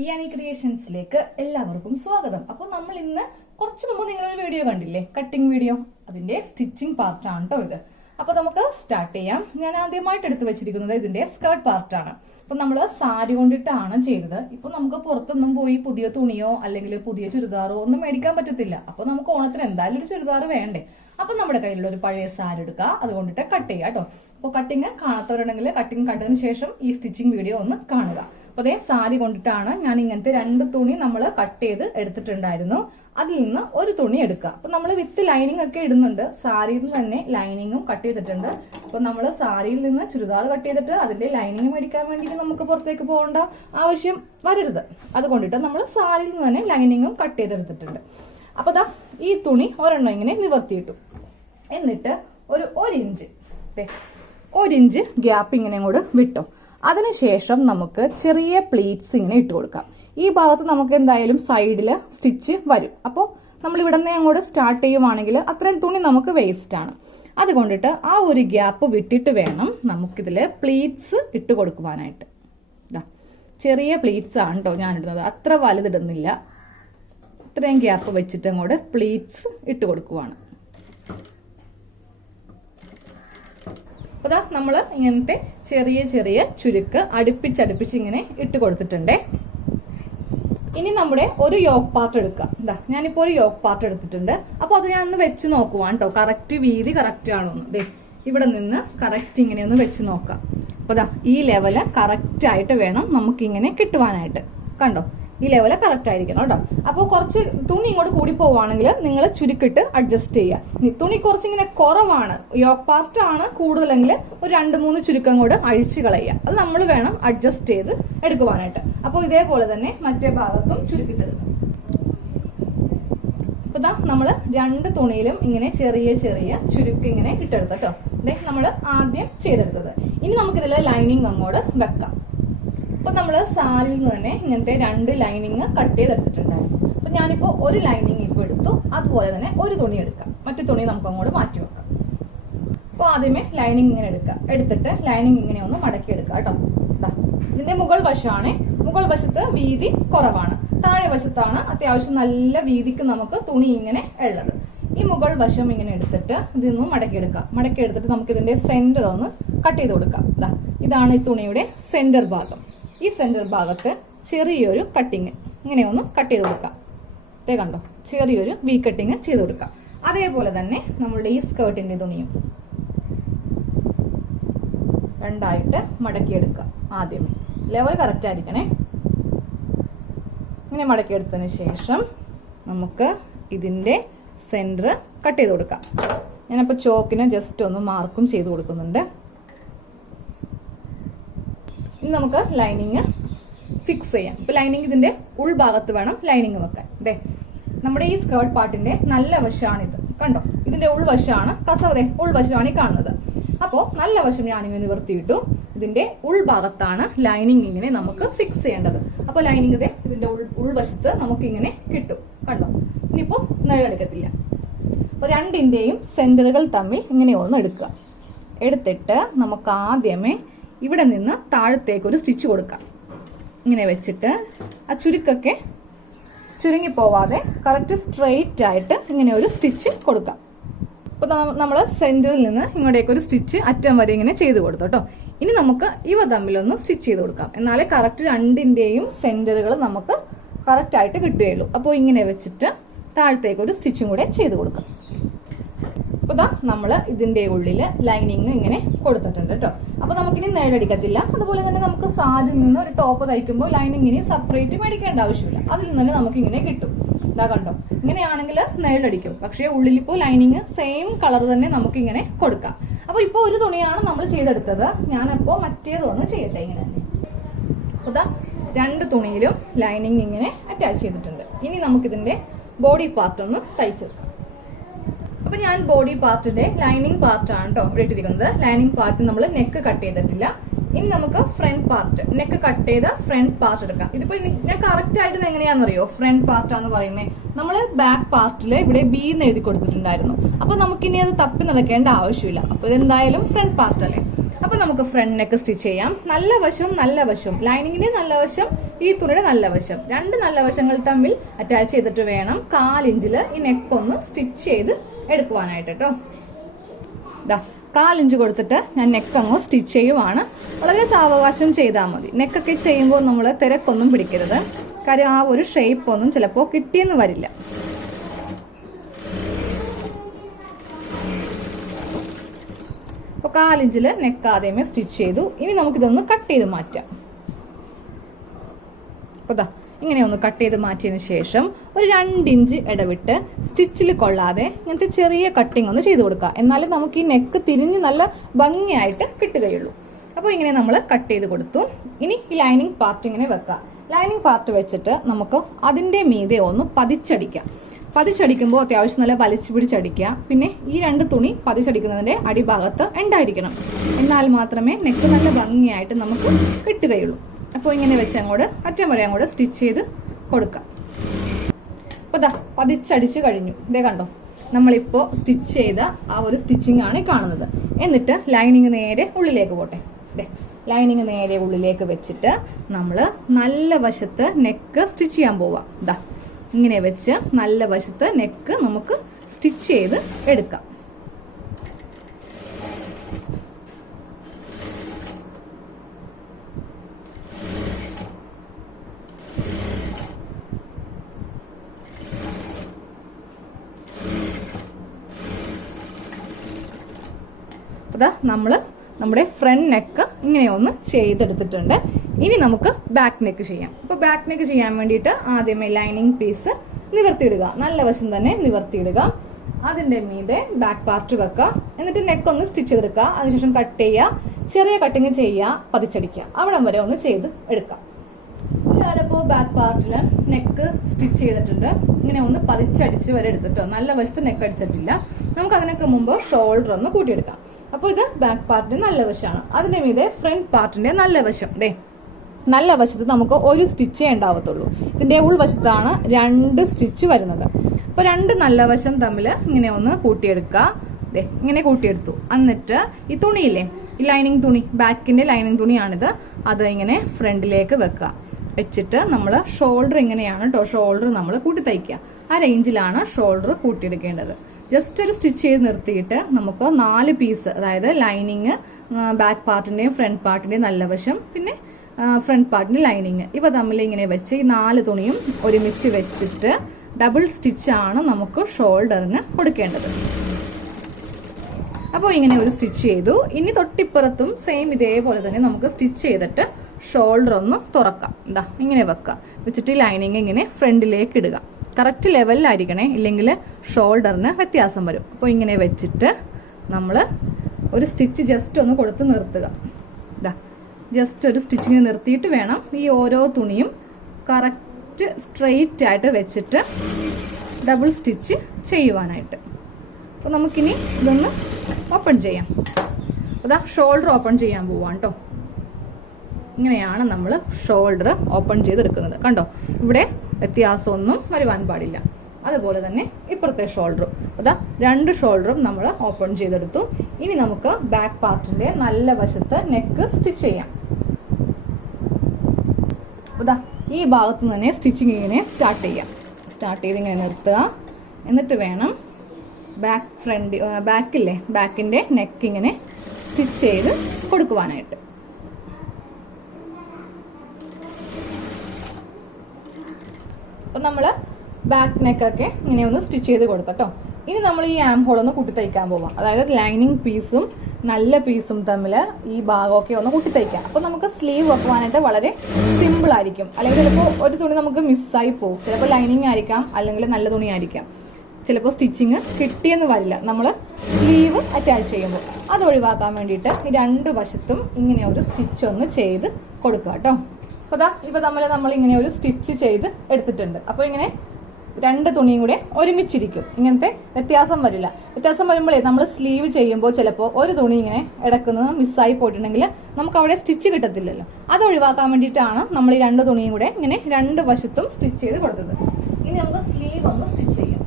ഈ അനി ക്രിയേഷൻസിലേക്ക് എല്ലാവർക്കും സ്വാഗതം. അപ്പോൾ നമ്മൾ ഇന്ന് കുറച്ച് മുമ്പ് നിങ്ങളൊരു വീഡിയോ കണ്ടില്ലേ, കട്ടിംഗ് വീഡിയോ, അതിന്റെ സ്റ്റിച്ചിങ് പാർട്ടാണ് കേട്ടോ ഇത്. അപ്പൊ നമുക്ക് സ്റ്റാർട്ട് ചെയ്യാം. ഞാൻ ആദ്യമായിട്ട് എടുത്തു വെച്ചിരിക്കുന്നത് ഇതിന്റെ സ്കേർട്ട് പാർട്ടാണ്. അപ്പൊ നമ്മൾ സാരി കൊണ്ടിട്ടാണ് ചെയ്തത്. ഇപ്പൊ നമുക്ക് പുറത്തൊന്നും പോയി പുതിയ തുണിയോ അല്ലെങ്കിൽ പുതിയ ചുരിദാറോ ഒന്നും മേടിക്കാൻ പറ്റത്തില്ല. അപ്പൊ നമുക്ക് ഓണത്തിന് എന്തായാലും ഒരു ചുരിദാർ വേണ്ടേ. അപ്പൊ നമ്മുടെ കയ്യിലുള്ള ഒരു പഴയ സാരി എടുക്കുക, അതുകൊണ്ടിട്ട് കട്ട് ചെയ്യുക കേട്ടോ. അപ്പോൾ കട്ടിങ് കാണാത്തവരുണ്ടെങ്കിൽ കട്ടിങ് കണ്ടതിന് ശേഷം ഈ സ്റ്റിച്ചിങ് വീഡിയോ ഒന്ന് കാണുക. അപ്പൊ അതേ സാരി കൊണ്ടിട്ടാണ് ഞാൻ ഇങ്ങനത്തെ 2 തുണി നമ്മൾ കട്ട് ചെയ്ത് എടുത്തിട്ടുണ്ടായിരുന്നു. അതിൽ നിന്ന് ഒരു തുണി എടുക്കുക. അപ്പൊ നമ്മൾ വിത്ത് ലൈനിങ് ഒക്കെ ഇടുന്നുണ്ട്. സാരിയിൽ നിന്ന് തന്നെ ലൈനിങ്ങും കട്ട് ചെയ്തിട്ടുണ്ട്. അപ്പൊ നമ്മൾ സാരിയിൽ നിന്ന് ചുരിദാർ കട്ട് ചെയ്തിട്ട് അതിന്റെ ലൈനിങ് മേടിക്കാൻ വേണ്ടിയിട്ട് നമുക്ക് പുറത്തേക്ക് പോകേണ്ട ആവശ്യം വരരുത്. അതുകൊണ്ടിട്ട് നമ്മൾ സാരിയിൽ നിന്ന് തന്നെ ലൈനിങ്ങും കട്ട് ചെയ്തെടുത്തിട്ടുണ്ട്. അപ്പൊ ദാ ഈ തുണി ഒരെണ്ണം ഇങ്ങനെ നിവർത്തിയിട്ടു. എന്നിട്ട് ഒരു ഇഞ്ച് ഗ്യാപ്പ് ഇങ്ങനെ അങ്ങോട്ട് വിട്ടോ. അതിനുശേഷം നമുക്ക് ചെറിയ പ്ലീറ്റ്സ് ഇങ്ങനെ ഇട്ട് കൊടുക്കാം. ഈ ഭാഗത്ത് നമുക്ക് എന്തായാലും സൈഡില് സ്റ്റിച്ച് വരും. അപ്പോൾ നമ്മൾ ഇവിടെ നിന്ന് അങ്ങോട്ട് സ്റ്റാർട്ട് ചെയ്യുവാണെങ്കിൽ അത്രയും തുണി നമുക്ക് വേസ്റ്റ് ആണ്. അതുകൊണ്ടിട്ട് ആ ഒരു ഗ്യാപ്പ് വിട്ടിട്ട് വേണം നമുക്കിതില് പ്ലീറ്റ്സ് ഇട്ട് കൊടുക്കുവാനായിട്ട്. ചെറിയ പ്ലീറ്റ്സ് ആണ് കേട്ടോ ഞാൻ ഇടുന്നത്, അത്ര വലുതിടുന്നില്ല. ഇത്രയും ഗ്യാപ്പ് വെച്ചിട്ട് അങ്ങോട്ട് പ്ലീറ്റ്സ് ഇട്ട് കൊടുക്കുവാണ്. അപ്പൊ നമ്മൾ ഇങ്ങനത്തെ ചെറിയ ചെറിയ ചുരുക്ക് അടുപ്പിച്ചടുപ്പിച്ച് ഇങ്ങനെ ഇട്ട് കൊടുത്തിട്ടുണ്ടേ. ഇനി നമ്മുടെ ഒരു യോക്ക് പാർട്ട് എടുക്കാം. ഞാനിപ്പോ ഒരു യോക്ക് പാർട്ട് എടുത്തിട്ടുണ്ട്. അപ്പൊ അത് ഞാൻ ഒന്ന് വെച്ച് നോക്കുവാണ് കേട്ടോ, കറക്റ്റ് വീതി കറക്റ്റ് ആണോ എന്ന്. ഇവിടെ നിന്ന് കറക്റ്റ് ഇങ്ങനെ ഒന്ന് വെച്ച് നോക്കാം. അപ്പൊ ഈ ലെവല് കറക്റ്റ് ആയിട്ട് വേണം നമുക്കിങ്ങനെ കിട്ടുവാനായിട്ട്. കണ്ടോ, ഈ ലെവല് കറക്റ്റ് ആയിരിക്കണം കേട്ടോ. അപ്പോൾ കുറച്ച് തുണി ഇങ്ങോട്ട് കൂടി പോവുകയാണെങ്കിൽ നിങ്ങൾ ചുരുക്കിട്ട് അഡ്ജസ്റ്റ് ചെയ്യുക. തുണി കുറച്ചിങ്ങനെ കുറവാണ്, യോക്ക് പാർട്ട് ആണ് കൂടുതലെങ്കിൽ ഒരു 2-3 ചുരുക്കം കൂടെ അഴിച്ചു കളയുക. അത് നമ്മൾ വേണം അഡ്ജസ്റ്റ് ചെയ്ത് എടുക്കുവാനായിട്ട്. അപ്പോൾ ഇതേപോലെ തന്നെ മറ്റേ ഭാഗത്തും ചുരുക്കിട്ടെടുക്കും. അപ്പൊ നമ്മൾ 2 തുണിയിലും ഇങ്ങനെ ചെറിയ ചെറിയ ചുരുക്ക് ഇങ്ങനെ ഇട്ടെടുത്ത കേട്ടോ. നമ്മൾ ആദ്യം ചെയ്തെടുത്തത്. ഇനി നമുക്കിതിലെ ലൈനിങ് അങ്ങോട്ട് വെക്കാം. അപ്പൊ നമ്മള് സാരിയിൽ നിന്ന് തന്നെ ഇങ്ങനത്തെ 2 ലൈനിങ് കട്ട് ചെയ്തെടുത്തിട്ടുണ്ടായിരുന്നു. അപ്പൊ ഞാനിപ്പോ ഒരു ലൈനിങ് ഇപ്പൊ എടുത്തു. അതുപോലെ തന്നെ ഒരു തുണി എടുക്കാം, മറ്റു തുണി നമുക്ക് അങ്ങോട്ട് മാറ്റി വെക്കാം. അപ്പൊ ആദ്യമേ ലൈനിങ് ഇങ്ങനെ എടുക്കാം. എടുത്തിട്ട് ലൈനിങ് ഇങ്ങനെ ഒന്ന് മടക്കി എടുക്കാം കേട്ടോ. ഇതിന്റെ മുകൾ വശമാണ്, മുകൾ വശത്ത് വീതി കുറവാണ്, താഴെ വശത്താണ് അത്യാവശ്യം നല്ല വീതിക്ക് നമുക്ക് തുണി ഇങ്ങനെ ഉള്ളത്. ഈ മുകൾ വശം ഇങ്ങനെ എടുത്തിട്ട് ഇതൊന്ന് മടക്കിയെടുക്കാം. മടക്കിയെടുത്തിട്ട് നമുക്ക് ഇതിന്റെ സെന്റർ ഒന്ന് കട്ട് ചെയ്ത് കൊടുക്കാം. ഇതാണ് ഈ തുണിയുടെ സെന്റർ ഭാഗം. ഈ സെന്റർ ഭാഗത്ത് ചെറിയൊരു കട്ടിങ് ഇങ്ങനെ ഒന്ന് കട്ട് ചെയ്ത് കൊടുക്കാം. കണ്ടോ, ചെറിയൊരു വി കട്ടിങ് ചെയ്ത് കൊടുക്കാം. അതേപോലെ തന്നെ നമ്മളുടെ ഈ സ്കേർട്ടിന്റെ തുണിയും 2ആയിട്ട് മടക്കിയെടുക്കാം. ആദ്യം ലെവൽ കറക്റ്റ് ആയിരിക്കണേ. ഇങ്ങനെ മടക്കിയെടുത്തതിന് ശേഷം നമുക്ക് ഇതിന്റെ സെന്റർ കട്ട് ചെയ്ത് കൊടുക്കാം. ഞാനപ്പോൾ ചോക്കിന് ജസ്റ്റ് ഒന്ന് മാർക്കും ചെയ്ത് കൊടുക്കുന്നുണ്ട്. ഇനി നമുക്ക് ലൈനിങ് ഫിക്സ് ചെയ്യാം. ഇപ്പൊ ലൈനിങ് ഇതിന്റെ ഉൾഭാഗത്ത് വേണം ലൈനിങ് വെക്കാൻ. നമ്മുടെ ഈ സ്കേർട്ട് പാർട്ടിന്റെ നല്ല വശമാണിത്. കണ്ടോ, ഇതിന്റെ ഉൾവശമാണ് കസവതെ, ഉൾവശമാണ് ഈ കാണുന്നത്. അപ്പോ നല്ല വശം ഞാനിങ്ങനെ നിവർത്തിയിട്ടു. ഇതിന്റെ ഉൾഭാഗത്താണ് ലൈനിങ് ഇങ്ങനെ നമുക്ക് ഫിക്സ് ചെയ്യേണ്ടത്. അപ്പൊ ലൈനിങ് ഇതിന്റെ ഉൾവശത്ത് നമുക്ക് ഇങ്ങനെ കിട്ടും. കണ്ടോ, ഇനിയിപ്പോ നിഴലെടുക്കത്തില്ല. അപ്പൊ 2ന്റെയും സെന്ററുകൾ തമ്മിൽ ഇങ്ങനെ ഒന്ന് എടുക്കുക. എടുത്തിട്ട് നമുക്ക് ആദ്യമേ ഇവിടെ നിന്ന് താഴത്തേക്ക് ഒരു സ്റ്റിച്ച് കൊടുക്കാം. ഇങ്ങനെ വെച്ചിട്ട് ആ ചുരുക്കൊക്കെ ചുരുങ്ങിപ്പോവാതെ കറക്റ്റ് സ്ട്രെയിറ്റ് ആയിട്ട് ഇങ്ങനെ ഒരു സ്റ്റിച്ച് കൊടുക്കാം. അപ്പൊ നമ്മൾ സെന്ററിൽ നിന്ന് ഇങ്ങോട്ടേക്ക് ഒരു സ്റ്റിച്ച് അറ്റം വരെ ഇങ്ങനെ ചെയ്ത് കൊടുത്തു കേട്ടോ. ഇനി നമുക്ക് ഇവ തമ്മിലൊന്ന് സ്റ്റിച്ച് ചെയ്ത് കൊടുക്കാം. എന്നാലേ കറക്റ്റ് 2ന്റെയും സെന്ററുകൾ നമുക്ക് കറക്റ്റ് ആയിട്ട് കിട്ടുകയുള്ളൂ. അപ്പോൾ ഇങ്ങനെ വെച്ചിട്ട് താഴത്തേക്ക് ഒരു സ്റ്റിച്ചും കൂടെ ചെയ്ത് കൊടുക്കാം. അപ്പൊ നമ്മൾ ഇതിന്റെ ഉള്ളില് ലൈനിങ് ഇങ്ങനെ കൊടുത്തിട്ടുണ്ട് കേട്ടോ. അപ്പൊ നമുക്കിനി നേടടിക്കത്തില്ല. അതുപോലെ തന്നെ നമുക്ക് സാരിയിൽ നിന്ന് ഒരു ടോപ്പ് തയ്ക്കുമ്പോൾ ലൈനിങ്ങിന് സെപ്പറേറ്റ് മേടിക്കേണ്ട ആവശ്യമില്ല. അതിൽ നിന്ന് തന്നെ നമുക്ക് ഇങ്ങനെ കിട്ടും. കണ്ടോ, ഇങ്ങനെയാണെങ്കിൽ നേടടിക്കും. പക്ഷേ ഉള്ളിലിപ്പോ ലൈനിങ് സെയിം കളർ തന്നെ നമുക്ക് ഇങ്ങനെ കൊടുക്കാം. അപ്പൊ ഇപ്പൊ ഒരു തുണിയാണ് നമ്മൾ ചെയ്തെടുത്തത്. ഞാനപ്പോ മറ്റേതൊന്ന് ചെയ്യട്ടെ. ഇങ്ങനെ അപ്പൊ 2 തുണിയിലും ലൈനിങ് ഇങ്ങനെ അറ്റാച്ച് ചെയ്തിട്ടുണ്ട്. ഇനി നമുക്കിതിന്റെ ബോഡി പാർട്ട് ഒന്ന് തയ്ച്ചെടുക്കാം. അപ്പൊ ഞാൻ ബോഡി പാർട്ടിന്റെ ലൈനിങ് പാർട്ടാണ് കേട്ടോ ഇവിടെ ഇട്ടിരിക്കുന്നത്. ലൈനിങ് പാർട്ട് നമ്മൾ നെക്ക് കട്ട് ചെയ്തിട്ടില്ല. ഇനി നമുക്ക് ഫ്രണ്ട് പാർട്ട്, നെക്ക് കട്ട് ചെയ്ത ഫ്രണ്ട് പാർട്ട് എടുക്കാം. ഇതിപ്പോ ഞാൻ കറക്റ്റ് ആയിട്ട് എങ്ങനെയാണെന്നറിയോ ഫ്രണ്ട് പാർട്ടാന്ന് പറയുന്നത്? നമ്മൾ ബാക്ക് പാർട്ടിൽ ഇവിടെ ബി എന്ന് എഴുതി കൊടുത്തിട്ടുണ്ടായിരുന്നു. അപ്പൊ നമുക്കിനി അത് തപ്പി നടക്കേണ്ട ആവശ്യമില്ല. അപ്പൊ ഇതെന്തായാലും ഫ്രണ്ട് പാർട്ട് അല്ലേ. അപ്പൊ നമുക്ക് ഫ്രണ്ട് നെക്ക് സ്റ്റിച്ച് ചെയ്യാം. നല്ല വശം ലൈനിങ്ങിന്റെ നല്ല വശം, ഈ തുണിയുടെ നല്ല വശം, രണ്ട് നല്ല വശങ്ങൾ തമ്മിൽ അറ്റാച്ച് ചെയ്തിട്ട് വേണം 1/4 ഇഞ്ചിൽ ഈ നെക്ക് ഒന്ന് സ്റ്റിച്ച് ചെയ്ത് എടുക്കുവാനായിട്ട് കേട്ടോ. 1/4 ഇഞ്ച് കൊടുത്തിട്ട് ഞാൻ നെക്ക് അങ്ങ് സ്റ്റിച്ച് ചെയ്യുവാണ്. വളരെ സാവകാശം ചെയ്താൽ മതി. നെക്കൊക്കെ ചെയ്യുമ്പോൾ നമ്മൾ തിരക്കൊന്നും പിടിക്കരുത്. കാര്യം ആ ഒരു ഷേപ്പ് ഒന്നും ചിലപ്പോൾ കിട്ടിയെന്ന് വരില്ല. അപ്പോൾ 1/4 ഇഞ്ചിൽ നെക്ക് ആദ്യമേ സ്റ്റിച്ച് ചെയ്തു. ഇനി നമുക്കിതൊന്ന് കട്ട് ചെയ്ത് മാറ്റാം. അപ്പോൾ ഇങ്ങനെ ഒന്ന് കട്ട് ചെയ്ത് മാറ്റിയതിന് ശേഷം ഒരു 2 ഇഞ്ച് ഇടവിട്ട് സ്റ്റിച്ചിൽ കൊള്ളാതെ ഇങ്ങനത്തെ ചെറിയ കട്ടിങ് ഒന്ന് ചെയ്ത് കൊടുക്കുക. എന്നാലും നമുക്ക് ഈ നെക്ക് തിരിഞ്ഞ് നല്ല ഭംഗിയായിട്ട് കിട്ടുകയുള്ളൂ. അപ്പോൾ ഇങ്ങനെ നമ്മൾ കട്ട് ചെയ്ത് കൊടുത്തു. ഇനി ഈ ലൈനിങ് പാർട്ട് ഇങ്ങനെ വെക്കാം. ലൈനിങ് പാർട്ട് വെച്ചിട്ട് നമുക്ക് അതിൻ്റെ മീതെ ഒന്ന് പതിച്ചടിക്കുമ്പോൾ അത്യാവശ്യം നല്ല വലിച്ചു പിടിച്ചടിക്കുക. പിന്നെ ഈ 2 തുണി പതിച്ചടിക്കുന്നതിന്റെ അടിഭാഗത്ത് ഉണ്ടായിരിക്കണം. എന്നാൽ മാത്രമേ നെക്ക് നല്ല ഭംഗിയായിട്ട് നമുക്ക് കിട്ടുകയുള്ളൂ. അപ്പോൾ ഇങ്ങനെ വെച്ച് അങ്ങോട്ട് അറ്റം വരെ അങ്ങോട്ട് സ്റ്റിച്ച് ചെയ്ത് കൊടുക്കാം. അപ്പോൾ പതിച്ചടിച്ച് കഴിഞ്ഞു. ഇതേ കണ്ടോ, നമ്മളിപ്പോൾ സ്റ്റിച്ച് ചെയ്ത ആ ഒരു സ്റ്റിച്ചിങ് ആണ് കാണുന്നത്. എന്നിട്ട് ലൈനിങ് നേരെ ഉള്ളിലേക്ക് പോട്ടെ. ലൈനിങ് നേരെ ഉള്ളിലേക്ക് വെച്ചിട്ട് നമ്മൾ നല്ല വശത്ത് നെക്ക് സ്റ്റിച്ച് ചെയ്യാൻ പോവാം. ഇങ്ങനെ വെച്ച് നല്ല വശത്ത് നെക്ക് നമുക്ക് സ്റ്റിച്ച് ചെയ്ത് എടുക്കാം. നമ്മൾ നമ്മുടെ ഫ്രണ്ട് നെക്ക് ഇങ്ങനെ ഒന്ന് ചെയ്തെടുത്തിട്ടുണ്ട്. ഇനി നമുക്ക് ബാക്ക് നെക്ക് ചെയ്യാം. അപ്പോൾ ബാക്ക് നെക്ക് ചെയ്യാൻ വേണ്ടിയിട്ട് ആദ്യമേ ലൈനിങ് പീസ് നിവർത്തിയിടുക. നല്ല വശം തന്നെ നിവർത്തിയിടുക. അതിന്റെ മീതെ ബാക്ക് പാർട്ട് വെക്കുക. എന്നിട്ട് നെക്ക് ഒന്ന് സ്റ്റിച്ച് ചെയ്തെടുക്കുക. അതിനുശേഷം കട്ട് ചെയ്യുക, ചെറിയ കട്ടിങ് ചെയ്യുക, പതിച്ചടിക്കുക. അവിടം വരെ ഒന്ന് ചെയ്ത് എടുക്കാം. ഞാനിപ്പോൾ ബാക്ക് പാർട്ടിൽ നെക്ക് സ്റ്റിച്ച് ചെയ്തിട്ടുണ്ട്. ഇങ്ങനെ ഒന്ന് പതിച്ചടിച്ച് വരെ എടുത്തിട്ടോ. നല്ല വശത്ത് നെക്ക് അടിച്ചിട്ടില്ല. നമുക്ക് അതിനൊക്കെ മുമ്പ് ഷോൾഡർ ഒന്ന് കൂട്ടിയെടുക്കാം. അപ്പോൾ ഇത് ബാക്ക് പാർട്ടിന്റെ നല്ല വശമാണ്. അതിന്റെ മീതെ ഫ്രണ്ട് പാർട്ടിന്റെ നല്ല വശം. നല്ല വശത്ത് നമുക്ക് ഒരു സ്റ്റിച്ചേ ഉണ്ടാവത്തുള്ളൂ. ഇതിന്റെ ഉൾവശത്താണ് 2 സ്റ്റിച്ച് വരുന്നത്. അപ്പൊ 2 നല്ല വശം തമ്മിൽ ഇങ്ങനെ ഒന്ന് കൂട്ടിയെടുക്കുക. ഇങ്ങനെ കൂട്ടിയെടുത്തു. എന്നിട്ട് ഈ തുണിയില്ലേ, ഈ ലൈനിങ് തുണി, ബാക്കിന്റെ ലൈനിങ് തുണിയാണിത്, അത് ഇങ്ങനെ ഫ്രണ്ടിലേക്ക് വെക്കുക. വെച്ചിട്ട് നമ്മൾ ഷോൾഡർ ഇങ്ങനെയാണ് കേട്ടോ, ഷോൾഡർ നമ്മൾ കൂട്ടി തയ്ക്കുക. ആ റേഞ്ചിലാണ് ഷോൾഡർ കൂട്ടിയെടുക്കേണ്ടത്. ജസ്റ്റ് ഒരു സ്റ്റിച്ച് ചെയ്ത് നിർത്തിയിട്ട് നമുക്ക് 4 പീസ്, അതായത് ലൈനിങ്, ബാക്ക് പാർട്ടിന്റെയും ഫ്രണ്ട് പാർട്ടിന്റെയും നല്ല വശം, പിന്നെ ഫ്രണ്ട് പാർട്ടിന്റെ ലൈനിങ്, ഇവ തമ്മിൽ ഇങ്ങനെ വെച്ച് ഈ 4 തുണിയും ഒരുമിച്ച് വെച്ചിട്ട് ഡബിൾ സ്റ്റിച്ചാണ് നമുക്ക് ഷോൾഡറിന് കൊടുക്കേണ്ടത്. അപ്പോൾ ഇങ്ങനെ ഒരു സ്റ്റിച്ച് ചെയ്തു. ഇനി തൊട്ടിപ്പുറത്തും സെയിം ഇതേപോലെ തന്നെ നമുക്ക് സ്റ്റിച്ച് ചെയ്തിട്ട് ഷോൾഡർ ഒന്ന് തുറക്കാം. ഇങ്ങനെ വെക്കുക. വെച്ചിട്ട് ലൈനിങ് ഇങ്ങനെ ഫ്രണ്ടിലേക്ക് ഇടുക. കറക്റ്റ് ലെവലിലായിരിക്കണേ, ഇല്ലെങ്കിൽ ഷോൾഡറിന് വ്യത്യാസം വരും. അപ്പോൾ ഇങ്ങനെ വെച്ചിട്ട് നമ്മൾ ഒരു സ്റ്റിച്ച് ജസ്റ്റ് ഒന്ന് കൊടുത്ത് നിർത്തുക. ജസ്റ്റ് ഒരു സ്റ്റിച്ചിങ് നിർത്തിയിട്ട് വേണം ഈ ഓരോ തുണിയും കറക്റ്റ് സ്ട്രെയിറ്റ് ആയിട്ട് വെച്ചിട്ട് ഡബിൾ സ്റ്റിച്ച് ചെയ്യുവാനായിട്ട്. അപ്പോൾ നമുക്കിനി ഇതൊന്ന് ഓപ്പൺ ചെയ്യാം. ഷോൾഡർ ഓപ്പൺ ചെയ്യാൻ പോവാം കേട്ടോ. ഇങ്ങനെയാണ് നമ്മൾ ഷോൾഡർ ഓപ്പൺ ചെയ്തെടുക്കുന്നത്. കണ്ടോ, ഇവിടെ വ്യത്യാസമൊന്നും വരുവാൻ പാടില്ല. അതുപോലെ തന്നെ ഇപ്പുറത്തെ ഷോൾഡറും. 2 ഷോൾഡറും നമ്മൾ ഓപ്പൺ ചെയ്തെടുത്തു. ഇനി നമുക്ക് ബാക്ക് പാർട്ടിന്റെ നല്ല വശത്ത് നെക്ക് സ്റ്റിച്ച് ചെയ്യാം. ഈ ഭാഗത്ത് തന്നെ സ്റ്റിച്ചിങ് ഇങ്ങനെ സ്റ്റാർട്ട് ചെയ്യാം. സ്റ്റാർട്ട് ചെയ്ത് ഇങ്ങനെ നിർത്തുക. എന്നിട്ട് വേണം ബാക്കിന്റെ നെക്ക് ഇങ്ങനെ സ്റ്റിച്ച് ചെയ്ത് കൊടുക്കുവാനായിട്ട്. അപ്പം നമ്മൾ ബാക്ക് നെക്കൊക്കെ ഇങ്ങനെ ഒന്ന് സ്റ്റിച്ച് ചെയ്ത് കൊടുക്കട്ടോ. ഇനി നമ്മൾ ഈ ആം ഹോൾ ഒന്ന് കുട്ടി തയ്ക്കാൻ പോവാം. അതായത് ലൈനിങ് പീസും നല്ല പീസും തമ്മിൽ ഈ ഭാഗമൊക്കെ ഒന്ന് കുട്ടി തയ്ക്കാം. അപ്പോൾ നമുക്ക് സ്ലീവ് വെക്കുവാനായിട്ട് വളരെ സിമ്പിൾ ആയിരിക്കും. അല്ലെങ്കിൽ ചിലപ്പോൾ ഒരു തുണി നമുക്ക് മിസ്സായി പോകും. ചിലപ്പോൾ ലൈനിങ് ആയിരിക്കാം, അല്ലെങ്കിൽ നല്ല തുണി ആയിരിക്കാം. ചിലപ്പോൾ സ്റ്റിച്ചിങ് കിട്ടിയെന്ന് വരില്ല നമ്മൾ സ്ലീവ് അറ്റാച്ച് ചെയ്യുമ്പോൾ. അത് ഒഴിവാക്കാൻ വേണ്ടിയിട്ട് ഈ 2 വശത്തും ഇങ്ങനെ ഒരു സ്റ്റിച്ച് ഒന്ന് ചെയ്ത് കൊടുക്കുക കേട്ടോ. അപ്പോൾ ഇവ തമ്മിൽ നമ്മൾ ഇങ്ങനെ ഒരു സ്റ്റിച്ച് ചെയ്ത് എടുത്തിട്ടുണ്ട്. അപ്പോൾ ഇങ്ങനെ 2 തുണിയും കൂടെ ഒരുമിച്ചിരിക്കും. ഇങ്ങനത്തെ വ്യത്യാസം വരില്ല. വ്യത്യാസം വരുമ്പോഴേ നമ്മൾ സ്ലീവ് ചെയ്യുമ്പോൾ ചിലപ്പോൾ ഒരു തുണി ഇങ്ങനെ ഇടക്കുന്നത് മിസ്സായി പോയിട്ടുണ്ടെങ്കിൽ നമുക്ക് അവിടെ സ്റ്റിച്ച് കിട്ടത്തില്ലല്ലോ. അത് ഒഴിവാക്കാൻ വേണ്ടിയിട്ടാണ് നമ്മൾ ഈ 2 തുണിയും കൂടെ ഇങ്ങനെ 2 വശത്തും സ്റ്റിച്ച് ചെയ്ത് കൊടുത്തത്. ഇനി നമുക്ക് സ്ലീവ് ഒന്ന് സ്റ്റിച്ച് ചെയ്യാം.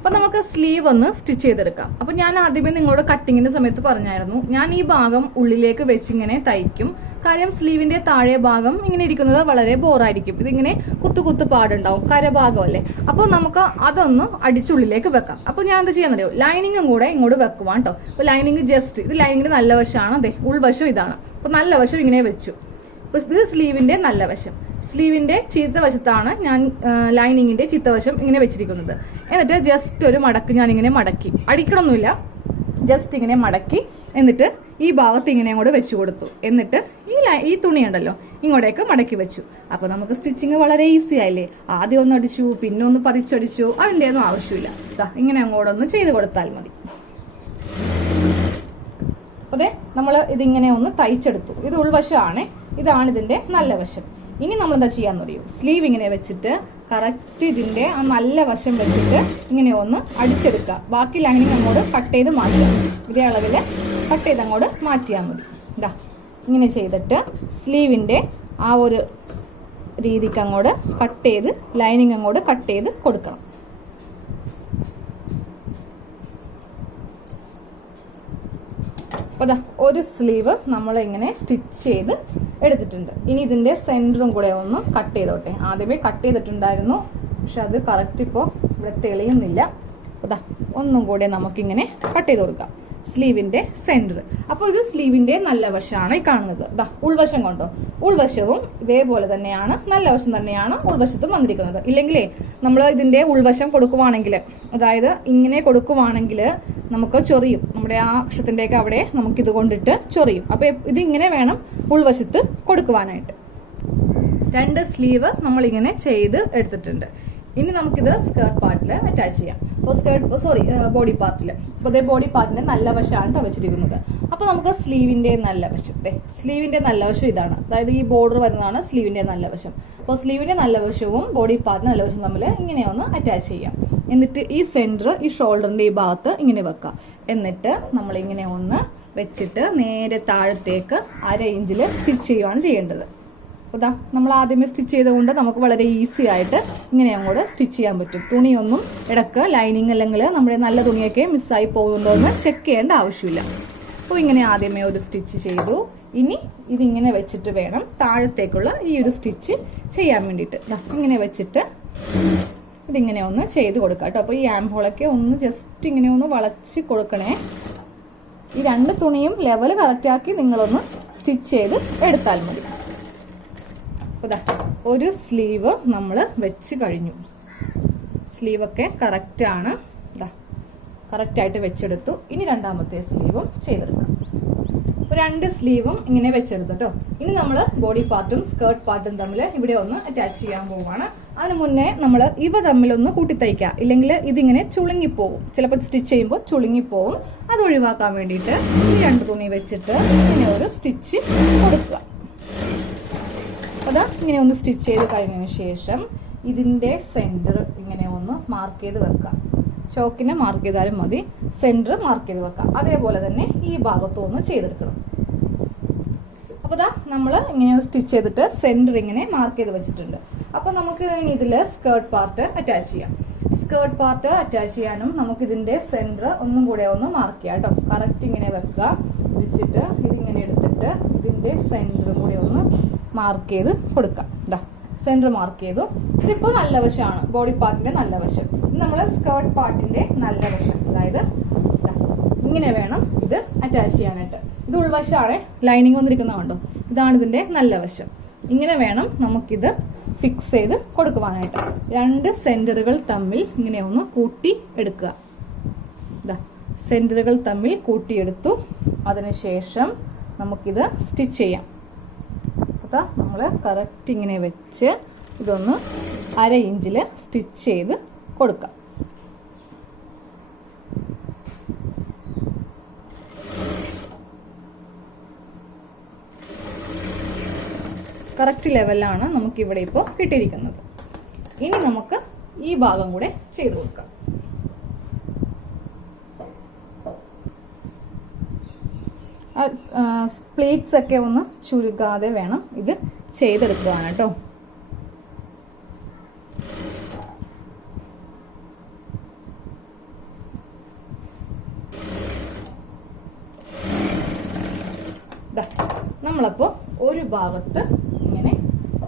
അപ്പൊ നമുക്ക് സ്ലീവ് ഒന്ന് സ്റ്റിച്ച് ചെയ്തെടുക്കാം. അപ്പൊ ഞാൻ ആദ്യമേ നിങ്ങളോട് കട്ടിങ്ങിന്റെ സമയത്ത് പറഞ്ഞായിരുന്നു, ഞാൻ ഈ ഭാഗം ഉള്ളിലേക്ക് വെച്ചിങ്ങനെ തയ്ക്കും. കാര്യം സ്ലീവിന്റെ താഴെ ഭാഗം ഇങ്ങനെ ഇരിക്കുന്നത് വളരെ ബോറായിരിക്കും. ഇതിങ്ങനെ കുത്തു പാടുണ്ടാവും, കരഭാഗമല്ലേ. അപ്പോൾ നമുക്ക് അതൊന്ന് അടിച്ചുള്ളിലേക്ക് വെക്കാം. അപ്പൊ ഞാൻ എന്താ ചെയ്യാന്നറിയോ, ലൈനിങ്ങും കൂടെ ഇങ്ങോട്ട് വെക്കുവാൻ കേട്ടോ. അപ്പൊ ലൈനിങ് ജസ്റ്റ് ഇത് ലൈനിങ്ങിന്റെ നല്ല വശമാണ്, അതെ ഉൾവശം ഇതാണ്. അപ്പൊ നല്ല വശം ഇങ്ങനെ വെച്ചു. അപ്പൊ ഇത് സ്ലീവിന്റെ നല്ല വശം. സ്ലീവിന്റെ ചീത്ത വശത്താണ് ഞാൻ ലൈനിങ്ങിന്റെ ചീത്തവശം ഇങ്ങനെ വെച്ചിരിക്കുന്നത്. എന്നിട്ട് ജസ്റ്റ് ഒരു മടക്ക് ഞാൻ ഇങ്ങനെ മടക്കി, അടിക്കണമൊന്നുമില്ല, ജസ്റ്റ് ഇങ്ങനെ മടക്കി എന്നിട്ട് ഈ ഭാഗത്ത് ഇങ്ങനെ അങ്ങോട്ട് വെച്ചു കൊടുത്തു. എന്നിട്ട് ഈ തുണി ഉണ്ടല്ലോ ഇങ്ങോട്ടേക്ക് മടക്കി വെച്ചു. അപ്പൊ നമുക്ക് സ്റ്റിച്ചിങ് വളരെ ഈസി ആയില്ലേ. ആദ്യം ഒന്ന് അടിച്ചു, പിന്നെ ഒന്ന് പറിച്ചടിച്ചു, അതിന്റെ ഒന്നും ആവശ്യമില്ല. ഇങ്ങനെ അങ്ങോട്ടൊന്ന് ചെയ്ത് കൊടുത്താൽ മതി. അതെ, നമ്മൾ ഇതിങ്ങനെ ഒന്ന് തയ്ച്ചെടുത്തു. ഇത് ഉൾവശമാണ്, ഇതാണ് ഇതിന്റെ നല്ല വശം. ഇനി നമ്മൾ എന്താ ചെയ്യാന്ന് അറിയൂ, സ്ലീവ് ഇങ്ങനെ വെച്ചിട്ട് കറക്റ്റ് ഇതിന്റെ ആ നല്ല വശം വെച്ചിട്ട് ഇങ്ങനെ ഒന്ന് അടിച്ചെടുക്കുക. ബാക്കി ലൈനിങ് അങ്ങോട്ട് കട്ട് ചെയ്ത് മാറ്റുക. ഇതേ അളവില് കട്ട് ചെയ്ത് അങ്ങോട്ട് മാറ്റിയാൽ മതി. ഇതാ ഇങ്ങനെ ചെയ്തിട്ട് സ്ലീവിന്റെ ആ ഒരു രീതിക്ക് അങ്ങോട്ട് കട്ട് ചെയ്ത് ലൈനിങ് അങ്ങോട്ട് കട്ട് ചെയ്ത് കൊടുക്കണം. അപ്പൊ ഒരു സ്ലീവ് നമ്മൾ ഇങ്ങനെ സ്റ്റിച്ച് ചെയ്ത് എടുത്തിട്ടുണ്ട്. ഇനി ഇതിന്റെ സെന്ററും കൂടെ ഒന്ന് കട്ട് ചെയ്തോട്ടെ. ആദ്യമേ കട്ട് ചെയ്തിട്ടുണ്ടായിരുന്നു, പക്ഷെ അത് കറക്റ്റ് ഇപ്പോൾ ഇവിടെ തെളിയുന്നില്ല. അതാ ഒന്നും കൂടെ നമുക്കിങ്ങനെ കട്ട് ചെയ്ത് കൊടുക്കാം സ്ലീവിന്റെ സെന്റർ. അപ്പൊ ഇത് സ്ലീവിന്റെ നല്ല വശമാണ് ഈ കാണുന്നത്. ഇതാ ഉൾവശം കൊണ്ടോ, ഉൾവശവും ഇതേപോലെ തന്നെയാണ്, നല്ല വശം തന്നെയാണ് ഉൾവശത്തും വന്നിരിക്കുന്നത്. ഇല്ലെങ്കിലേ നമ്മൾ ഇതിന്റെ ഉൾവശം കൊടുക്കുവാണെങ്കിൽ, അതായത് ഇങ്ങനെ കൊടുക്കുവാണെങ്കിൽ നമുക്ക് ചൊറിയും, നമ്മുടെ ആ അക്ഷത്തിന്റെയൊക്കെ അവിടെ നമുക്ക് ഇത് കൊണ്ടിട്ട് ചൊറിയും. അപ്പൊ ഇതിങ്ങനെ വേണം ഉൾവശത്ത് കൊടുക്കുവാനായിട്ട്. 2 സ്ലീവ് നമ്മൾ ഇങ്ങനെ ചെയ്ത് എടുത്തിട്ടുണ്ട്. ഇനി നമുക്കിത് സ്കേർട്ട് പാർട്ടിൽ അറ്റാച്ച് ചെയ്യാം. അപ്പോൾ ബോഡി പാർട്ടിൽ. അപ്പോൾ ഇതേ ബോഡി പാർട്ടിന്റെ നല്ല വശമാണ് വെച്ചിരിക്കുന്നത്. അപ്പൊ നമുക്ക് സ്ലീവിന്റെ നല്ല വശം, സ്ലീവിന്റെ നല്ല വശം ഇതാണ്. അതായത് ഈ ബോർഡർ വരുന്നതാണ് സ്ലീവിന്റെ നല്ല വശം. അപ്പോൾ സ്ലീവിന്റെ നല്ല വശവും ബോഡി പാർട്ടിന്റെ നല്ല വശവും തമ്മിൽ ഇങ്ങനെ ഒന്ന് അറ്റാച്ച് ചെയ്യാം. എന്നിട്ട് ഈ സെന്റർ ഈ ഷോൾഡറിന്റെ ഈ ഭാഗത്ത് ഇങ്ങനെ വെക്കാം. എന്നിട്ട് നമ്മൾ ഇങ്ങനെ ഒന്ന് വെച്ചിട്ട് നേരെ താഴത്തേക്ക് 1/2 ഇഞ്ചിൽ സ്റ്റിച്ച് ചെയ്യുകയാണ് ചെയ്യേണ്ടത്. അപ്പോൾ നമ്മൾ ആദ്യമേ സ്റ്റിച്ച് ചെയ്തുകൊണ്ട് നമുക്ക് വളരെ ഈസി ആയിട്ട് ഇങ്ങനെ അങ്ങോട്ട് സ്റ്റിച്ച് ചെയ്യാൻ പറ്റും. തുണിയൊന്നും ഇടക്ക് ലൈനിങ് അല്ലെങ്കിൽ നമ്മുടെ നല്ല തുണിയൊക്കെ മിസ്സായി പോകുന്നുണ്ടോ എന്ന് ചെക്ക് ചെയ്യേണ്ട ആവശ്യമില്ല. അപ്പോൾ ഇങ്ങനെ ആദ്യമേ ഒരു സ്റ്റിച്ച് ചെയ്തു. ഇനി ഇതിങ്ങനെ വെച്ചിട്ട് വേണം താഴത്തേക്കുള്ള ഈ ഒരു സ്റ്റിച്ച് ചെയ്യാൻ വേണ്ടിയിട്ട്. ഇങ്ങനെ വെച്ചിട്ട് ഇതിങ്ങനെ ഒന്ന് ചെയ്ത് കൊടുക്കാം കേട്ടോ. അപ്പോൾ ഈ ആം ഹോളൊക്കെ ഒന്ന് ജസ്റ്റ് ഇങ്ങനെ ഒന്ന് വളച്ച് കൊടുക്കണേ. ഈ 2 തുണിയും ലെവൽ കറക്റ്റാക്കി നിങ്ങളൊന്ന് സ്റ്റിച്ച് ചെയ്ത് എടുത്താൽ മതി. ഒരു സ്ലീവ് നമ്മൾ വെച്ച് കഴിഞ്ഞു. സ്ലീവൊക്കെ കറക്റ്റാണ്, കറക്റ്റായിട്ട് വെച്ചെടുത്തു. ഇനി രണ്ടാമത്തെ സ്ലീവും ചെയ്തെടുക്കാം. 2 സ്ലീവും ഇങ്ങനെ വെച്ചെടുത്തോ. ഇനി നമ്മൾ ബോഡി പാർട്ടും സ്കേർട്ട് പാർട്ടും തമ്മിൽ ഇവിടെ ഒന്ന് അറ്റാച്ച് ചെയ്യാൻ പോവുകയാണ്. അതിന് മുന്നേ നമ്മൾ ഇവ തമ്മിലൊന്ന് കൂട്ടിത്തയ്ക്കുക, ഇല്ലെങ്കിൽ ഇതിങ്ങനെ ചുളുങ്ങിപ്പോവും. ചിലപ്പോൾ സ്റ്റിച്ച് ചെയ്യുമ്പോൾ ചുളുങ്ങിപ്പോവും. അത് ഒഴിവാക്കാൻ വേണ്ടിയിട്ട് ഈ 2 തുണി വെച്ചിട്ട് ഇങ്ങനെ ഒരു സ്റ്റിച്ച് കൊടുക്കുക. അതാ ഇങ്ങനെ ഒന്ന് സ്റ്റിച്ച് ചെയ്ത് കഴിഞ്ഞതിന് ശേഷം ഇതിന്റെ സെന്റർ ഇങ്ങനെ ഒന്ന് മാർക്ക് ചെയ്ത് വെക്കാം. ചോക്കിനെ മാർക്ക് ചെയ്താലും മതി, സെന്റർ മാർക്ക് ചെയ്ത് വെക്കാം. അതേപോലെ തന്നെ ഈ ഭാഗത്തും ഒന്ന് ചെയ്തെടുക്കണം. അപ്പൊ നമ്മൾ ഇങ്ങനെ സ്റ്റിച്ച് ചെയ്തിട്ട് സെന്റർ ഇങ്ങനെ മാർക്ക് ചെയ്ത് വെച്ചിട്ടുണ്ട്. അപ്പൊ നമുക്ക് ഇനി ഇതില് സ്കേർട്ട് പാർട്ട് അറ്റാച്ച് ചെയ്യാം. സ്കേർട്ട് പാർട്ട് അറ്റാച്ച് ചെയ്യാനും നമുക്ക് ഇതിന്റെ സെന്റർ ഒന്നും കൂടെ ഒന്ന് മാർക്ക് ചെയ്യാം കേട്ടോ. കറക്റ്റ് ഇങ്ങനെ വെക്കുക. വെച്ചിട്ട് ഇതിങ്ങനെ എടുത്തിട്ട് ഇതിന്റെ സെന്ററും കൂടെ ഒന്ന് മാർക്ക് ചെയ്ത് കൊടുക്കാം. സെന്റർ മാർക്ക് ചെയ്തു. ഇതിപ്പോ നല്ല വശമാണ്, ബോഡി പാർട്ടിന്റെ നല്ല വശം. ഇത് നമ്മള് സ്കേർട്ട് പാർട്ടിന്റെ നല്ല വശം. അതായത് ഇങ്ങനെ വേണം ഇത് അറ്റാച്ച് ചെയ്യാനായിട്ട്. ഇത് ഉൾവശമാണ്, ലൈനിങ് വന്നിരിക്കുന്നതുകൊണ്ടോ. ഇതാണ് ഇതിന്റെ നല്ല വശം. ഇങ്ങനെ വേണം നമുക്കിത് ഫിക്സ് ചെയ്ത് കൊടുക്കുവാനായിട്ട്. 2 സെന്ററുകൾ തമ്മിൽ ഇങ്ങനെ ഒന്ന് കൂട്ടി എടുക്കുക. സെന്ററുകൾ തമ്മിൽ കൂട്ടിയെടുത്തു. അതിനുശേഷം നമുക്കിത് സ്റ്റിച്ച് ചെയ്യാം. നമ്മൾ കറക്റ്റ് ഇങ്ങനെ വെച്ച് ഇതൊന്ന് 1/2 ഇഞ്ചിൽ സ്റ്റിച്ച് ചെയ്ത് കൊടുക്കാം. കറക്റ്റ് ലെവലാണ് നമുക്കിവിടെ ഇപ്പോൾ കിട്ടിയിരിക്കുന്നത്. ഇനി നമുക്ക് ഈ ഭാഗം കൂടെ ചെയ്ത് കൊടുക്കാം. പ്ലേറ്റ്സ് ഒക്കെ ഒന്ന് ചുരുക്കാതെ വേണം ഇത് ചെയ്തെടുക്കുവാണ് കേട്ടോ. നമ്മളപ്പോൾ ഒരു ഭാഗത്ത് ഇങ്ങനെ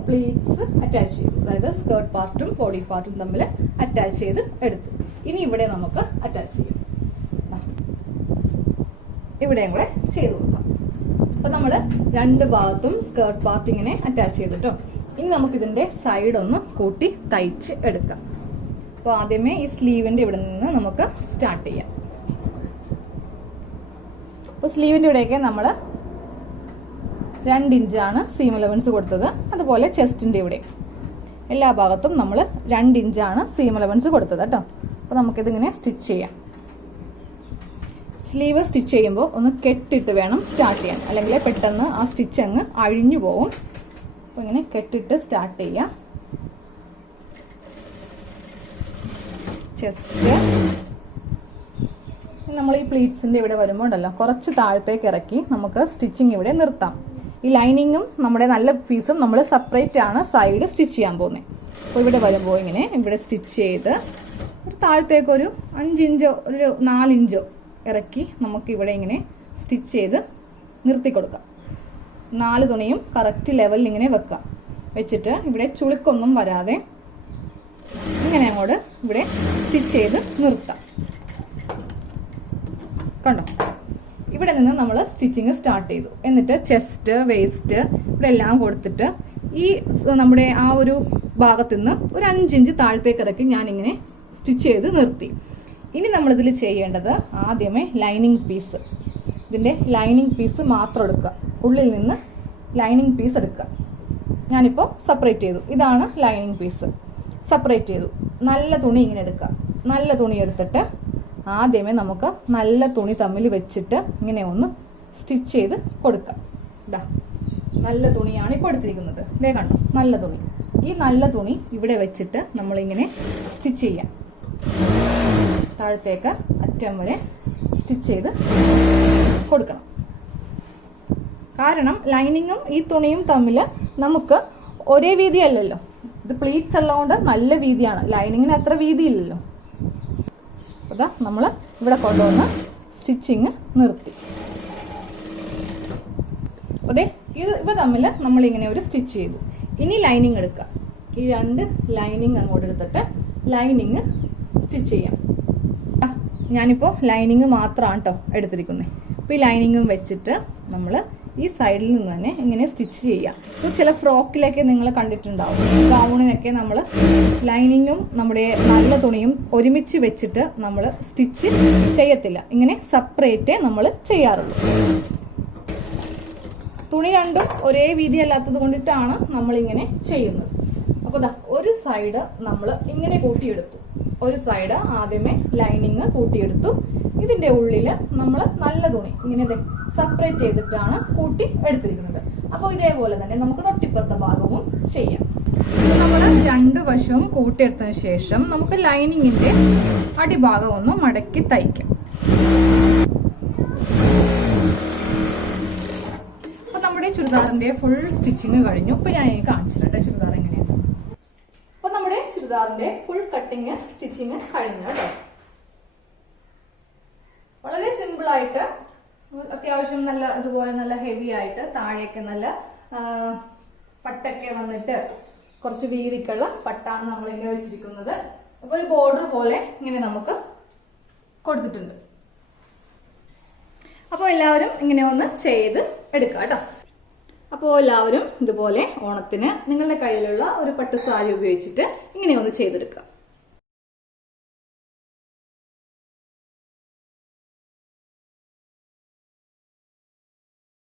പ്ലീറ്റ്സ് അറ്റാച്ച് ചെയ്തു, അതായത് സ്കേർട്ട് പാർട്ടും ബോഡി പാർട്ടും തമ്മിൽ അറ്റാച്ച് ചെയ്ത് എടുത്തു. ഇനി ഇവിടെ നമുക്ക് അറ്റാച്ച് ചെയ്യാം, ഇവിടെയും കൂടെ ചെയ്ത് കൊടുക്കാം. അപ്പൊ നമ്മൾ രണ്ട് ഭാഗത്തും സ്കേർട്ട് പാർട്ട് ഇങ്ങനെ അറ്റാച്ച് ചെയ്തിട്ടോ. ഇനി നമുക്ക് ഇതിന്റെ സൈഡ് ഒന്ന് കൂട്ടി തയ്ച്ച് എടുക്കാം. അപ്പോൾ ആദ്യമേ ഈ സ്ലീവിന്റെ ഇവിടെ നിന്ന് നമുക്ക് സ്റ്റാർട്ട് ചെയ്യാം. അപ്പോൾ സ്ലീവിന്റെ ഇവിടെയൊക്കെ നമ്മൾ 2 ഇഞ്ചാണ് സീം അലവൻസ് കൊടുത്തത്. അതുപോലെ ചെസ്റ്റിന്റെ ഇവിടെ എല്ലാ ഭാഗത്തും നമ്മൾ 2 ഇഞ്ചാണ് സീം അലവൻസ് കൊടുത്തത് കേട്ടോ. അപ്പോൾ നമുക്കിതിങ്ങനെ സ്റ്റിച്ച് ചെയ്യാം. സ്ലീവ് സ്റ്റിച്ച് ചെയ്യുമ്പോൾ ഒന്ന് കെട്ടിട്ട് വേണം സ്റ്റാർട്ട് ചെയ്യാൻ, അല്ലെങ്കിൽ പെട്ടെന്ന് ആ സ്റ്റിച്ച് അങ്ങ് അഴിഞ്ഞു പോകും. അപ്പോൾ ഇങ്ങനെ കെട്ടിട്ട് സ്റ്റാർട്ട് ചെയ്യാം. ചെസ്റ്റ് നമ്മൾ ഈ പ്ലീറ്റ്സിന്റെ ഇവിടെ വരുമ്പോൾ ഉണ്ടല്ലോ കുറച്ച് താഴത്തേക്ക് ഇറക്കി നമുക്ക് സ്റ്റിച്ചിങ് ഇവിടെ നിർത്താം. ഈ ലൈനിങ്ങും നമ്മുടെ നല്ല പീസും നമ്മൾ സെപ്പറേറ്റ് ആണ് സൈഡ് സ്റ്റിച്ച് ചെയ്യാൻ പോകുന്നത്. അപ്പോൾ ഇവിടെ വരുമ്പോൾ ഇങ്ങനെ ഇവിടെ സ്റ്റിച്ച് ചെയ്ത് ഒരു താഴത്തേക്ക് ഒരു 5 ഇഞ്ചോ ഒരു 4 ഇഞ്ചോ ഇറക്കി നമുക്ക് ഇവിടെ ഇങ്ങനെ സ്റ്റിച്ച് ചെയ്ത് നിർത്തി കൊടുക്കാം. 4 തുണിയും കറക്റ്റ് ലെവലിൽ ഇങ്ങനെ വെക്കാം. വെച്ചിട്ട് ഇവിടെ ചുളുക്കൊന്നും വരാതെ ഇങ്ങനെ അങ്ങോട്ട് ഇവിടെ സ്റ്റിച്ച് ചെയ്ത് നിർത്താം. കണ്ടോ, ഇവിടെ നിന്ന് നമ്മൾ സ്റ്റിച്ചിങ് സ്റ്റാർട്ട് ചെയ്തു. എന്നിട്ട് ചെസ്റ്റ് വേസ്റ്റ് ഇവിടെ എല്ലാം കൊടുത്തിട്ട് ഈ നമ്മുടെ ആ ഒരു ഭാഗത്തു നിന്ന് ഒരു 5 ഇഞ്ച് താഴത്തേക്ക് ഇറക്കി ഞാനിങ്ങനെ സ്റ്റിച്ച് ചെയ്ത് നിർത്തി. ഇനി നമ്മളിതിൽ ചെയ്യേണ്ടത് ആദ്യമേ ലൈനിങ് പീസ്, ഇതിൻ്റെ ലൈനിങ് പീസ് മാത്രം എടുക്കുക. ഉള്ളിൽ നിന്ന് ലൈനിങ് പീസ് എടുക്കുക. ഞാനിപ്പോൾ സെപ്പറേറ്റ് ചെയ്തു. ഇതാണ് ലൈനിങ് പീസ്. സെപ്പറേറ്റ് ചെയ്തു. നല്ല തുണി ഇങ്ങനെ എടുക്കുക. നല്ല തുണി എടുത്തിട്ട് ആദ്യമേ നമുക്ക് നല്ല തുണി തമ്മിൽ വെച്ചിട്ട് ഇങ്ങനെ ഒന്ന് സ്റ്റിച്ച് ചെയ്ത് കൊടുക്കാം. ഇതാ നല്ല തുണിയാണ് ഇപ്പോൾ എടുത്തിരിക്കുന്നത്. ഇതേ കണ്ടോ, നല്ല തുണി. ഈ നല്ല തുണി ഇവിടെ വെച്ചിട്ട് നമ്മളിങ്ങനെ സ്റ്റിച്ച് ചെയ്യാം. താഴത്തേക്ക് അറ്റം വരെ സ്റ്റിച്ച് ചെയ്ത് കൊടുക്കണം. കാരണം ലൈനിങ്ങും ഈ തുണിയും തമ്മിൽ നമുക്ക് ഒരേ വീതിയല്ലല്ലോ. ഇത് പ്ലീറ്റ്സ് ഉള്ളതുകൊണ്ട് നല്ല വീതിയാണ്, ലൈനിങ്ങിന് അത്ര വീതിയില്ലല്ലോ. അതാ നമ്മൾ ഇവിടെ കൊണ്ടുവന്ന് സ്റ്റിച്ചിങ് നിർത്തി. അതെ, ഇവ തമ്മിൽ നമ്മളിങ്ങനെ ഒരു സ്റ്റിച്ച് ചെയ്തു. ഇനി ലൈനിങ് എടുക്കുക. ഈ 2 ലൈനിങ് അങ്ങോട്ട് എടുത്തിട്ട് ലൈനിങ് സ്റ്റിച്ച് ചെയ്യാം. ഞാനിപ്പോൾ ലൈനിങ് മാത്രമാണ് കേട്ടോ എടുത്തിരിക്കുന്നത്. അപ്പോൾ ഈ ലൈനിങ്ങും വെച്ചിട്ട് നമ്മൾ ഈ സൈഡിൽ നിന്ന് തന്നെ ഇങ്ങനെ സ്റ്റിച്ച് ചെയ്യാം. ഇപ്പോൾ ചില ഫ്രോക്കിലൊക്കെ നിങ്ങൾ കണ്ടിട്ടുണ്ടാവും, ഗൗണിനൊക്കെ നമ്മൾ ലൈനിങ്ങും നമ്മുടെ നല്ല തുണിയും ഒരുമിച്ച് വെച്ചിട്ട് നമ്മൾ സ്റ്റിച്ച് ചെയ്യത്തില്ല. ഇങ്ങനെ സെപ്പറേറ്റേ നമ്മൾ ചെയ്യാറുള്ളൂ. തുണി രണ്ടും ഒരേ വീതി അല്ലാത്തത് കൊണ്ടിട്ടാണ് നമ്മളിങ്ങനെ ചെയ്യുന്നത്. അപ്പോൾ ദാ ഒരു സൈഡ് നമ്മൾ ഇങ്ങനെ കൂട്ടിയെടുത്തു. ഒരു സൈഡ് ആദ്യമേ ലൈനിങ് കൂട്ടിയെടുത്തു. ഇതിന്റെ ഉള്ളിൽ നമ്മൾ നല്ല തുണി ഇങ്ങനെ സെപ്പറേറ്റ് ചെയ്തിട്ടാണ് കൂട്ടി എടുത്തിരിക്കുന്നത്. അപ്പോൾ ഇതേപോലെ തന്നെ നമുക്ക് തൊട്ടിപ്പുറത്തെ ഭാഗവും ചെയ്യാം. നമ്മൾ 2 വശവും കൂട്ടിയെടുത്തതിന് ശേഷം നമുക്ക് ലൈനിങ്ങിന്റെ അടിഭാഗം ഒന്ന് മടക്കി തയ്ക്കാം. അപ്പൊ നമ്മുടെ ചുരിദാറിന്റെ ഫുൾ സ്റ്റിച്ചിങ് കഴിഞ്ഞു. ഇപ്പൊ ഞാൻ കാണിച്ചിട്ടെ ചുരിദാർ എങ്ങനെയാണ്. അപ്പൊ നമ്മുടെ ചുരിദാറിന്റെ ഫുൾ കട്ടിങ് സ്റ്റിച്ചിങ് കഴിഞ്ഞു കേട്ടോ. വളരെ സിമ്പിൾ ആയിട്ട്, അത്യാവശ്യം നല്ല ഇതുപോലെ നല്ല ഹെവി ആയിട്ട് താഴേക്ക് നല്ല പട്ടൊക്കെ വന്നിട്ട് കുറച്ച് വീതിക്കുള്ള പട്ടാണ് നമ്മൾ ഇങ്ങനെ വെച്ചിരിക്കുന്നത്. അപ്പൊ ഒരു ബോർഡർ പോലെ ഇങ്ങനെ നമുക്ക് കൊടുത്തിട്ടുണ്ട്. അപ്പോൾ എല്ലാവരും ഇങ്ങനെ ഒന്ന് ചെയ്ത് എടുക്കുക കേട്ടോ. അപ്പോൾ എല്ലാവരും ഇതുപോലെ ഓണത്തിന് നിങ്ങളുടെ കയ്യിലുള്ള ഒരു പട്ടുസാരി ഉപയോഗിച്ചിട്ട് ഇങ്ങനെ ഒന്ന് ചെയ്തെടുക്കുക.